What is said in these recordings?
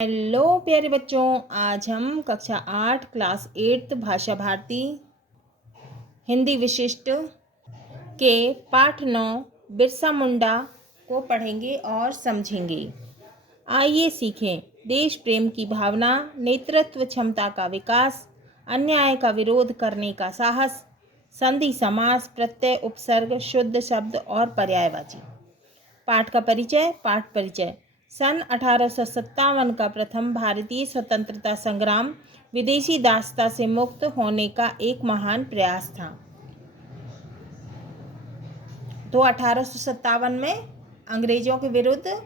Hello प्यारे बच्चों, आज हम कक्षा 8 क्लास 8 भाषा भारती हिंदी विशिष्ट के पाठ 9 बिरसा मुंडा को पढ़ेंगे और समझेंगे। आइए सीखें। देश प्रेम की भावना, नेतृत्व क्षमता का विकास, अन्याय का विरोध करने का साहस, संधि समास, प्रत्यय, उपसर्ग, शुद्ध शब्द और पर्यायवाची। पाठ का परिचय। पाठ परिचय। सन 1857 का प्रथम भारतीय स्वतंत्रता संग्राम विदेशी दासता से मुक्त होने का एक महान प्रयास था। तो 1857 में अंग्रेजों के विरुद्ध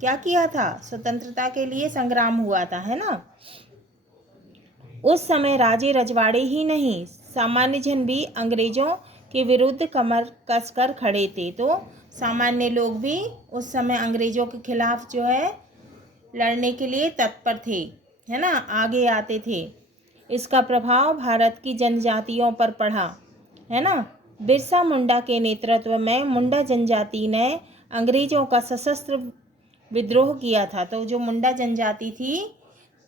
क्या किया था? स्वतंत्रता के लिए संग्राम हुआ था, है ना। उस समय राजे रजवाड़े ही नहीं, सामान्य जन भी अंग्रेजों के विरुद्ध कमर कसकर खड़े थे। तो सामान्य लोग भी उस समय अंग्रेजों के खिलाफ जो है लड़ने के लिए तत्पर थे, है ना, आगे आते थे। इसका प्रभाव भारत की जनजातियों पर पड़ा, है ना। बिरसा मुंडा के नेतृत्व में मुंडा जनजाति ने अंग्रेजों का सशस्त्र विद्रोह किया था। तो जो मुंडा जनजाति थी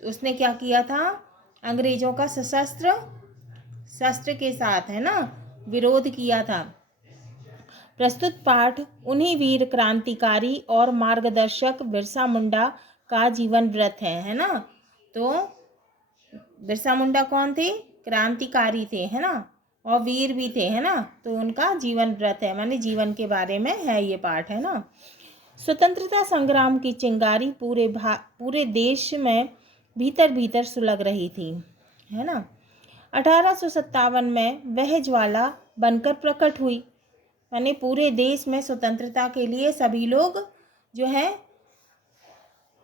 उसने क्या किया था? अंग्रेजों का शस्त्र के साथ, है ना, विरोध किया था। प्रस्तुत पाठ उन्हीं वीर क्रांतिकारी और मार्गदर्शक बिरसा मुंडा का जीवन व्रत है ना। तो बिरसा मुंडा कौन थे? क्रांतिकारी थे, है ना, और वीर भी थे, है ना। तो उनका जीवन व्रत है, माने जीवन के बारे में है ये पाठ, है ना। स्वतंत्रता संग्राम की चिंगारी पूरे देश में भीतर भीतर सुलग रही थी, है ना। 1857 में वह ज्वाला बनकर प्रकट हुई, माने पूरे देश में स्वतंत्रता के लिए सभी लोग जो है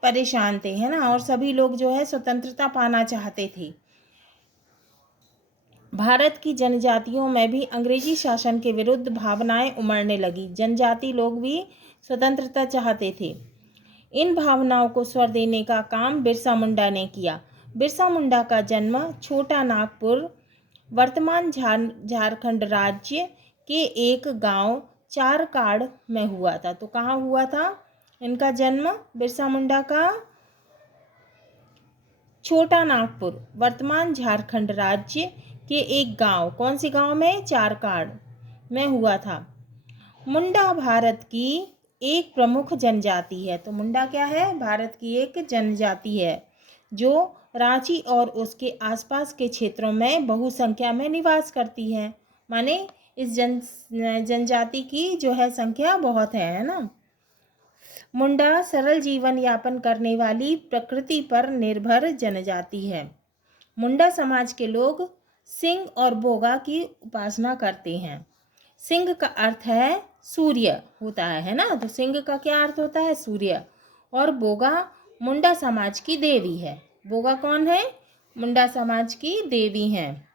परेशान थे, है ना, और सभी लोग जो है स्वतंत्रता पाना चाहते थे। भारत की जनजातियों में भी अंग्रेजी शासन के विरुद्ध भावनाएं उमड़ने लगी। जनजाति लोग भी स्वतंत्रता चाहते थे। इन भावनाओं को स्वर देने का काम बिरसा मुंडा ने किया। बिरसा मुंडा का जन्म छोटा नागपुर, वर्तमान झारखंड राज्य के एक गांव चारकाड़ में हुआ था। तो कहाँ हुआ था इनका जन्म बिरसा मुंडा का? छोटा नागपुर, वर्तमान झारखंड राज्य के एक गांव, कौन से गांव में? चारकाड़ में हुआ था। मुंडा भारत की एक प्रमुख जनजाति है। तो मुंडा क्या है? भारत की एक जनजाति है जो रांची और उसके आसपास के क्षेत्रों में बहुसंख्या में निवास करती है। माने इस जनजाति की जो है संख्या बहुत है ना। मुंडा सरल जीवन यापन करने वाली प्रकृति पर निर्भर जनजाति है। मुंडा समाज के लोग सिंह और बोगा की उपासना करते हैं। सिंह का अर्थ है सूर्य होता है ना। तो सिंह का क्या अर्थ होता है? सूर्य। और बोगा मुंडा समाज की देवी है। बोगा कौन है? मुंडा समाज की देवी हैं।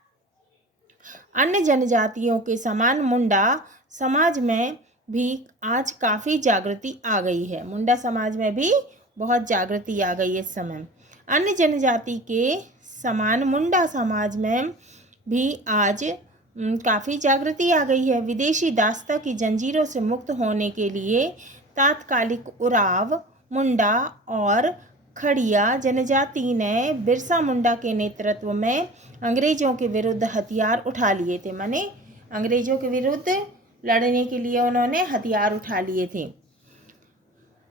अन्य जनजातियों के समान मुंडा समाज में भी आज काफ़ी जागृति आ गई है। मुंडा समाज में भी बहुत जागृति आ गई है इस समय। अन्य जनजाति के समान मुंडा समाज में भी आज काफ़ी जागृति आ गई है। विदेशी दासता की जंजीरों से मुक्त होने के लिए तात्कालिक उराव, मुंडा और खड़िया जनजाति ने बिरसा मुंडा के नेतृत्व में अंग्रेजों के विरुद्ध हथियार उठा लिए थे। माने अंग्रेजों के विरुद्ध लड़ने के लिए उन्होंने हथियार उठा लिए थे।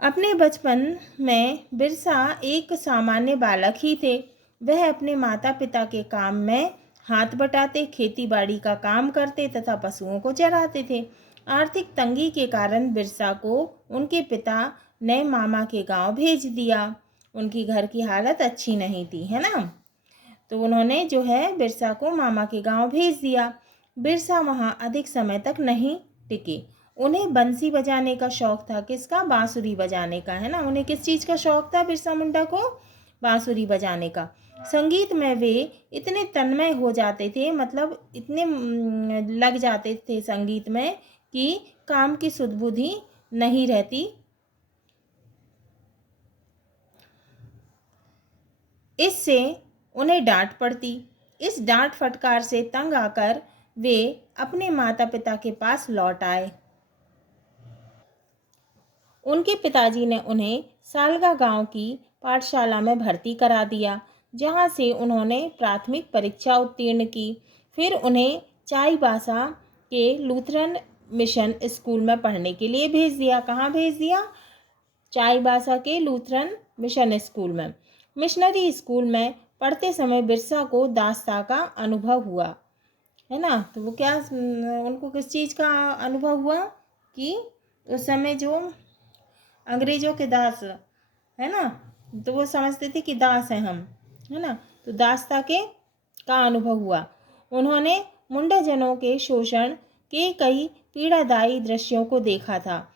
अपने बचपन में बिरसा एक सामान्य बालक ही थे। वह अपने माता पिता के काम में हाथ बटाते, खेती बाड़ी का काम करते तथा पशुओं को चराते थे। आर्थिक तंगी के कारण बिरसा को उनके पिता ने मामा के गांव भेज दिया। उनकी घर की हालत अच्छी नहीं थी, है ना। तो उन्होंने जो है बिरसा को मामा के गांव भेज दिया। बिरसा वहां अधिक समय तक नहीं टिके। उन्हें बंसी बजाने का शौक था। किसका? बांसुरी बजाने का, है ना। उन्हें किस चीज़ का शौक था बिरसा मुंडा को? बांसुरी बजाने का। संगीत में वे इतने तन्मय हो जाते थे, मतलब इतने लग जाते थे संगीत में कि काम की सुध-बुध नहीं रहती। इससे उन्हें डांट पड़ती। इस डांट फटकार से तंग आकर वे अपने माता पिता के पास लौट आए। उनके पिताजी ने उन्हें सालगा गांव की पाठशाला में भर्ती करा दिया, जहाँ से उन्होंने प्राथमिक परीक्षा उत्तीर्ण की। फिर उन्हें चाईबासा के लूथरन मिशन स्कूल में पढ़ने के लिए भेज दिया। कहाँ भेज दिया? चाईबासा के लूथरन मिशन स्कूल में। मिशनरी स्कूल में पढ़ते समय बिरसा को दासता का अनुभव हुआ, है ना। तो वो क्या, उनको किस चीज़ का अनुभव हुआ कि उस समय जो अंग्रेजों के दास, है ना, तो वो समझते थे कि दास हैं हम, है ना। तो दासता के का अनुभव हुआ। उन्होंने मुंडाजनों के शोषण के कई पीड़ादायी दृश्यों को देखा था।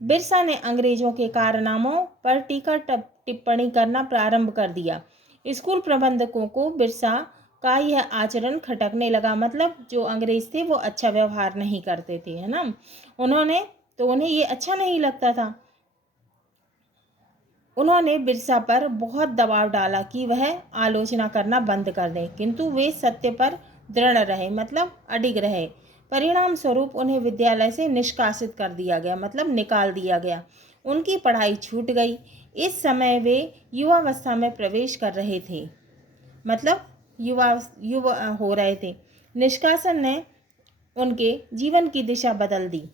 बिरसा ने अंग्रेजों के कारनामों पर टीका टिप्पणी करना प्रारंभ कर दिया। स्कूल प्रबंधकों को बिरसा का यह आचरण खटकने लगा। मतलब जो अंग्रेज थे वो अच्छा व्यवहार नहीं करते थे, है ना। उन्हें ये अच्छा नहीं लगता था। उन्होंने बिरसा पर बहुत दबाव डाला कि वह आलोचना करना बंद कर दें, किंतु वे सत्य पर दृढ़ रहे, मतलब अडिग रहे। परिणाम स्वरूप उन्हें विद्यालय से निष्कासित कर दिया गया, मतलब निकाल दिया गया। उनकी पढ़ाई छूट गई। इस समय वे युवावस्था में प्रवेश कर रहे थे, मतलब युवा हो रहे थे। निष्कासन ने उनके जीवन की दिशा बदल दी।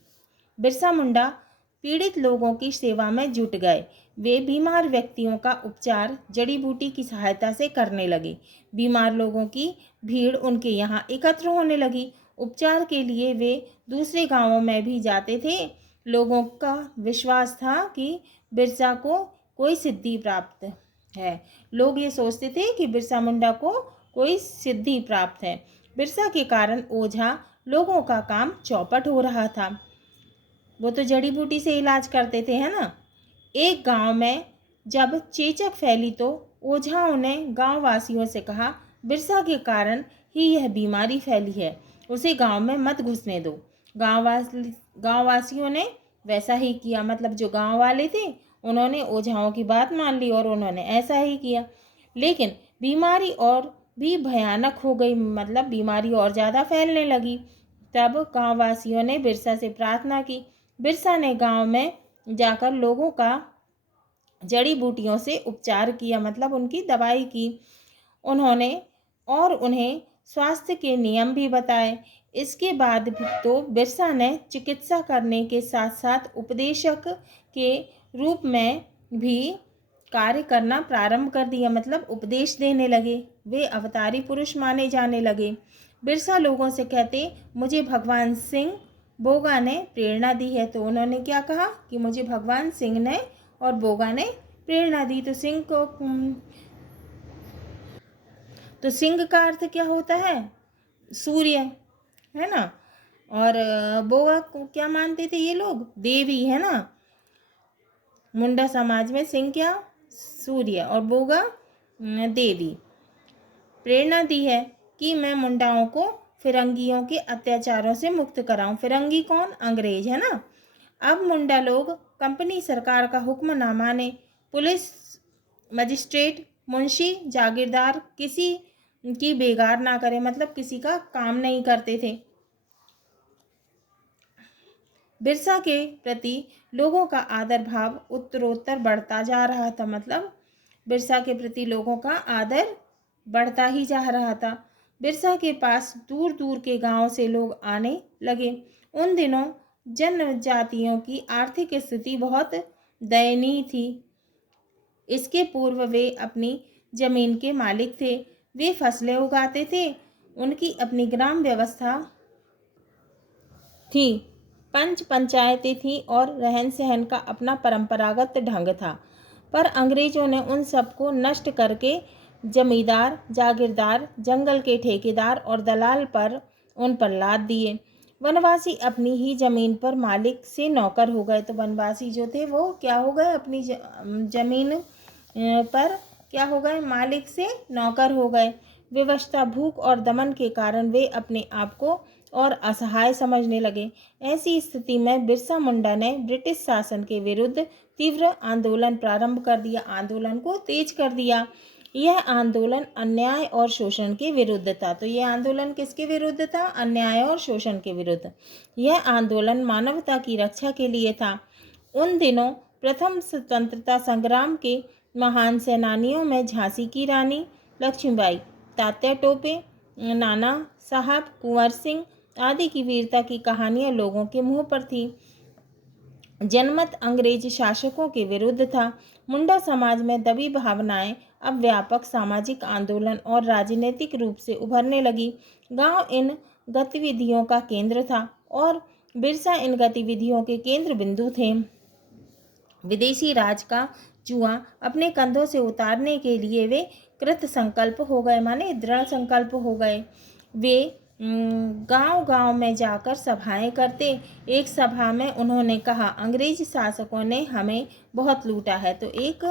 बिरसा मुंडा पीड़ित लोगों की सेवा में जुट गए। वे बीमार व्यक्तियों का उपचार जड़ी बूटी की सहायता से करने लगे। बीमार लोगों की भीड़ उनके यहाँ एकत्र होने लगी। उपचार के लिए वे दूसरे गांवों में भी जाते थे। लोगों का विश्वास था कि बिरसा को कोई सिद्धि प्राप्त है। लोग ये सोचते थे कि बिरसा मुंडा को कोई सिद्धि प्राप्त है। बिरसा के कारण ओझा लोगों का काम चौपट हो रहा था। वो तो जड़ी बूटी से इलाज करते थे, है ना। एक गांव में जब चेचक फैली तो ओझाओं ने गांव वासियों से कहा, बिरसा के कारण ही यह बीमारी फैली है, उसे गांव में मत घुसने दो। गांव वासियों ने वैसा ही किया। मतलब जो गांव वाले थे उन्होंने ओझाओं की बात मान ली और उन्होंने ऐसा ही किया। लेकिन बीमारी और भी भयानक हो गई, मतलब बीमारी और ज़्यादा फैलने लगी। तब गांव वासियों ने बिरसा से प्रार्थना की। बिरसा ने गांव में जाकर लोगों का जड़ी बूटियों से उपचार किया, मतलब उनकी दवाई की। उन्हें स्वास्थ्य के नियम भी बताए। इसके बाद भी तो बिरसा ने चिकित्सा करने के साथ साथ उपदेशक के रूप में भी कार्य करना प्रारंभ कर दिया, मतलब उपदेश देने लगे। वे अवतारी पुरुष माने जाने लगे। बिरसा लोगों से कहते, मुझे भगवान सिंह बोगा ने प्रेरणा दी है। तो उन्होंने क्या कहा कि मुझे भगवान सिंह ने और बोगा ने प्रेरणा दी। तो सिंह का अर्थ क्या होता है? सूर्य, है ना। और बोगा को क्या मानते थे ये लोग? देवी, है ना। मुंडा समाज में सिंह क्या? सूर्य, और बोगा देवी। प्रेरणा दी है कि मैं मुंडाओं को फिरंगियों के अत्याचारों से मुक्त कराऊं। फिरंगी कौन? अंग्रेज, है ना। अब मुंडा लोग कंपनी सरकार का हुक्म ना माने। पुलिस, मजिस्ट्रेट, मुंशी, जागीरदार किसी की बेगार ना करे, मतलब किसी का काम नहीं करते थे। बिरसा के प्रति लोगों का आदर भाव उत्तरोत्तर बढ़ता जा रहा था, मतलब बिरसा के प्रति लोगों का आदर बढ़ता ही जा रहा था। बिरसा के पास दूर दूर के गांव से लोग आने लगे। उन दिनों जनजातियों की आर्थिक स्थिति बहुत दयनीय थी। इसके पूर्व वे अपनी जमीन के मालिक थे। वे फसलें उगाते थे। उनकी अपनी ग्राम व्यवस्था थी, पंच पंचायतें थीं और रहन सहन का अपना परंपरागत ढंग था। पर अंग्रेजों ने उन सबको नष्ट करके जमींदार, जागीरदार, जंगल के ठेकेदार और दलाल पर उन पर लाद दिए। वनवासी अपनी ही जमीन पर मालिक से नौकर हो गए। तो वनवासी जो थे वो क्या हो गए? अपनी जमीन पर क्या हो गए? मालिक से नौकर हो गए। विवशता, भूख और दमन के कारण वे अपने आप को और असहाय समझने लगे। ऐसी स्थिति में बिरसा मुंडा ने ब्रिटिश शासन के विरुद्ध तीव्र आंदोलन प्रारंभ कर दिया। आंदोलन को तेज कर दिया। यह आंदोलन अन्याय और शोषण के विरुद्ध था। तो यह आंदोलन किसके विरुद्ध था? अन्याय और शोषण के विरुद्ध। यह आंदोलन मानवता की रक्षा के लिए था। उन दिनों प्रथम स्वतंत्रता संग्राम के महान सेनानियों में झांसी की रानी लक्ष्मीबाई, तात्या टोपे, नाना साहब, कुंवर सिंह आदि की वीरता की कहानियां लोगों के मुंह पर थी। जनमत अंग्रेज शासकों के विरुद्ध था। मुंडा समाज में दबी भावनाएं अब व्यापक सामाजिक आंदोलन और राजनीतिक रूप से उभरने लगी। गांव इन गतिविधियों का केंद्र था और बिरसा इन गतिविधियों के केंद्र बिंदु थे। विदेशी राज का जुआ अपने कंधों से उतारने के लिए वे कृत संकल्प हो गए, माने दृढ़ संकल्प हो गए। वे गांव गांव में जाकर सभाएं करते। एक सभा में उन्होंने कहा, अंग्रेज शासकों ने हमें बहुत लूटा है। तो एक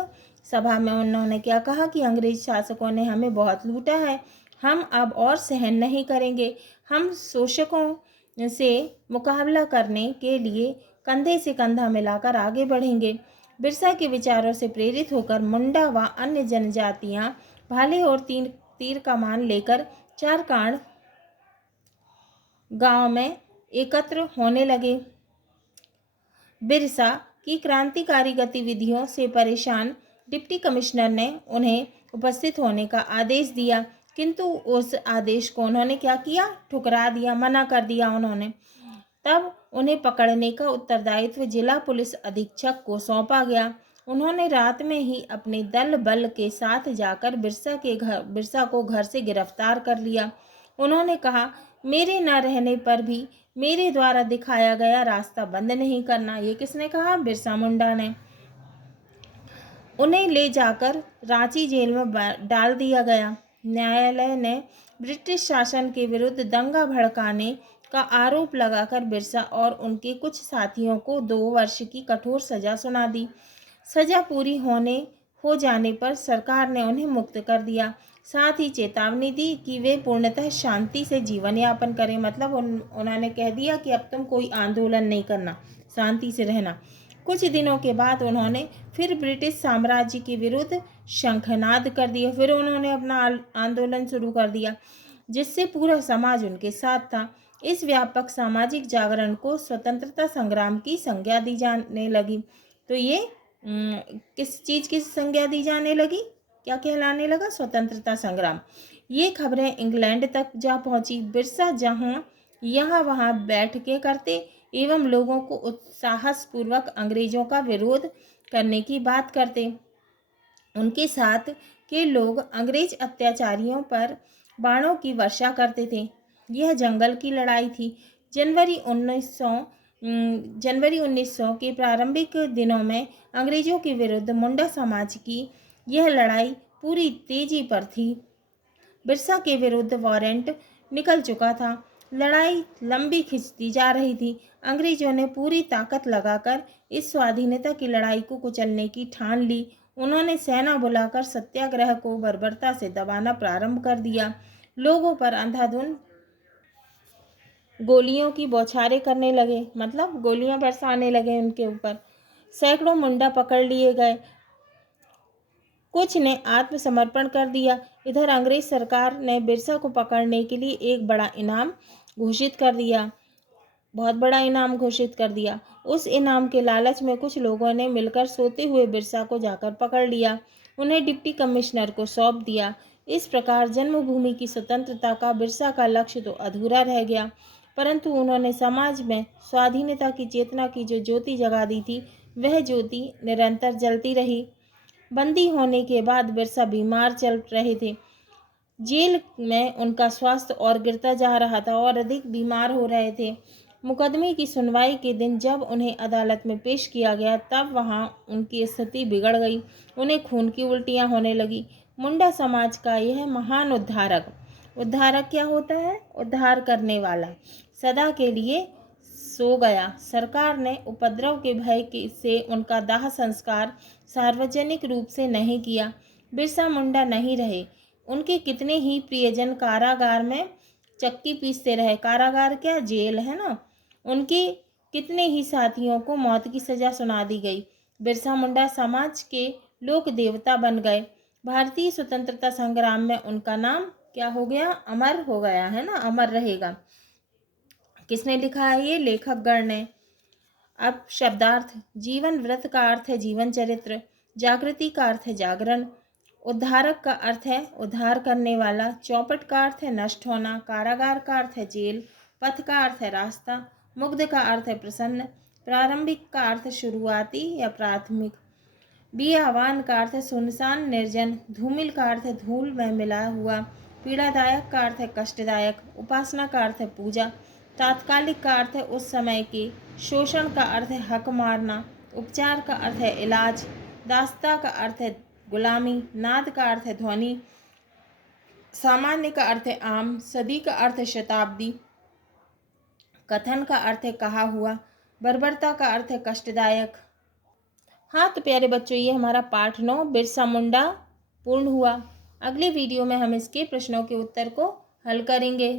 सभा में उन्होंने क्या कहा कि अंग्रेज शासकों ने हमें बहुत लूटा है, हम अब और सहन नहीं करेंगे। हम शोषकों से मुकाबला करने के लिए कंधे से कंधा मिलाकर आगे बढ़ेंगे। बिरसा के विचारों से प्रेरित होकर मुंडा व अन्य जनजातियां भाले और तीर कमान लेकर चारकांड गांव में एकत्र होने लगे। बिरसा की क्रांतिकारी गतिविधियों से परेशान डिप्टी कमिश्नर ने उन्हें उपस्थित होने का आदेश दिया, किंतु उस आदेश को उन्होंने क्या किया, ठुकरा दिया, मना कर दिया उन्होंने। तब उन्हें पकड़ने का उत्तरदायित्व जिला पुलिस अधीक्षक को सौंपा गया। उन्होंने रात में ही अपने दल बल के साथ जाकर बिरसा को घर से गिरफ्तार कर लिया। उन्होंने कहा, मेरे न रहने पर भी मेरे द्वारा दिखाया गया रास्ता बंद नहीं करना। ये किसने कहा? बिरसा मुंडा ने। उन्हें ले जाकर रांची जेल में डाल दिया गया। न्यायालय ने ब्रिटिश शासन के विरुद्ध दंगा भड़काने का आरोप लगाकर बिरसा और उनके कुछ साथियों को 2 वर्ष की कठोर सजा सुना दी। सजा पूरी हो जाने पर सरकार ने उन्हें मुक्त कर दिया। साथ ही चेतावनी दी कि वे पूर्णतः शांति से जीवन यापन करें। मतलब उन्होंने कह दिया कि अब तुम कोई आंदोलन नहीं करना, शांति से रहना। कुछ दिनों के बाद उन्होंने फिर ब्रिटिश साम्राज्य के विरुद्ध शंखनाद कर दिया। फिर उन्होंने अपना आंदोलन शुरू कर दिया, जिससे पूरा समाज उनके साथ था। इस व्यापक सामाजिक जागरण को स्वतंत्रता संग्राम की संज्ञा दी जाने लगी। तो ये किस चीज़ की संज्ञा दी जाने लगी, क्या कहलाने लगा? स्वतंत्रता संग्राम। ये खबरें इंग्लैंड तक जा पहुंची। बिरसा जहाँ यहाँ वहाँ बैठ के करते एवं लोगों को उत्साहपूर्वक अंग्रेजों का विरोध करने की बात करते। उनके साथ के लोग अंग्रेज अत्याचारियों पर बाणों की वर्षा करते थे। यह जंगल की लड़ाई थी। जनवरी 1900 के प्रारंभिक दिनों में अंग्रेजों के विरुद्ध मुंडा समाज की यह लड़ाई पूरी तेजी पर थी। बिरसा के विरुद्ध वारंट निकल चुका था। लड़ाई लंबी खिंचती जा रही थी। अंग्रेजों ने पूरी ताकत लगाकर इस स्वाधीनता की लड़ाई को कुचलने की ठान ली। उन्होंने सेना बुलाकर सत्याग्रह को बर्बरता से दबाना प्रारंभ कर दिया। लोगों पर अंधाधुंध गोलियों की बौछारें करने लगे, मतलब गोलियां बरसाने लगे उनके ऊपर। सैकड़ों मुंडा पकड़ लिए गए, कुछ ने आत्मसमर्पण कर दिया। इधर अंग्रेज सरकार ने बिरसा को पकड़ने के लिए एक बड़ा इनाम घोषित कर दिया, बहुत बड़ा इनाम घोषित कर दिया। उस इनाम के लालच में कुछ लोगों ने मिलकर सोते हुए बिरसा को जाकर पकड़ लिया, उन्हें डिप्टी कमिश्नर को सौंप दिया। इस प्रकार जन्मभूमि की स्वतंत्रता का बिरसा का लक्ष्य तो अधूरा रह गया, परंतु उन्होंने समाज में स्वाधीनता की चेतना की जो ज्योति जगा दी थी, वह ज्योति निरंतर जलती रही। बंदी होने के बाद बिरसा बीमार चल रहे थे। जेल में उनका स्वास्थ्य और गिरता जा रहा था और अधिक बीमार हो रहे थे। मुकदमे की सुनवाई के दिन जब उन्हें अदालत में पेश किया गया, तब वहां उनकी स्थिति बिगड़ गई। उन्हें खून की उल्टियां होने लगी। मुंडा समाज का यह महान उद्धारक क्या होता है? उद्धार करने वाला सदा के लिए सो गया। सरकार ने उपद्रव के भय से उनका दाह संस्कार सार्वजनिक रूप से नहीं किया। बिरसा मुंडा नहीं रहे। उनके कितने ही प्रियजन कारागार में चक्की पीसते रहे। कारागार क्या, जेल है ना। उनके कितने ही साथियों को मौत की सजा सुना दी गई। बिरसा मुंडा समाज के लोक देवता बन गए। भारतीय स्वतंत्रता संग्राम में उनका नाम क्या हो गया? अमर हो गया है ना, अमर रहेगा। किसने लिखा है? ये लेखक गण ने। अब शब्दार्थ। जीवन व्रत का अर्थ है जीवन चरित्र। जागृति का अर्थ है जागरण। उद्धारक का अर्थ है उद्धार करने वाला। चौपट का अर्थ है नष्ट होना। कारागार का अर्थ है जेल। पथ का अर्थ है रास्ता। मुग्ध का अर्थ है प्रसन्न। प्रारंभिक का अर्थ है शुरुआती या प्राथमिक। बियावान का अर्थ है सुनसान निर्जन। धूमिल का अर्थ है धूल में मिला हुआ। पीड़ादायक का अर्थ है कष्टदायक। उपासना का अर्थ है पूजा। तात्कालिक का अर्थ है उस समय की। शोषण का अर्थ है हक मारना। उपचार का अर्थ है इलाज। दास्ता का अर्थ है गुलामी। नाद का अर्थ है ध्वनि। सामान्य का अर्थ है आम। सदी का अर्थ है शताब्दी। कथन का अर्थ है कहा हुआ। बर्बरता का अर्थ है कष्टदायक। हाँ तो प्यारे बच्चों, ये हमारा पाठ 9 बिरसा मुंडा पूर्ण हुआ। अगले वीडियो में हम इसके प्रश्नों के उत्तर को हल करेंगे।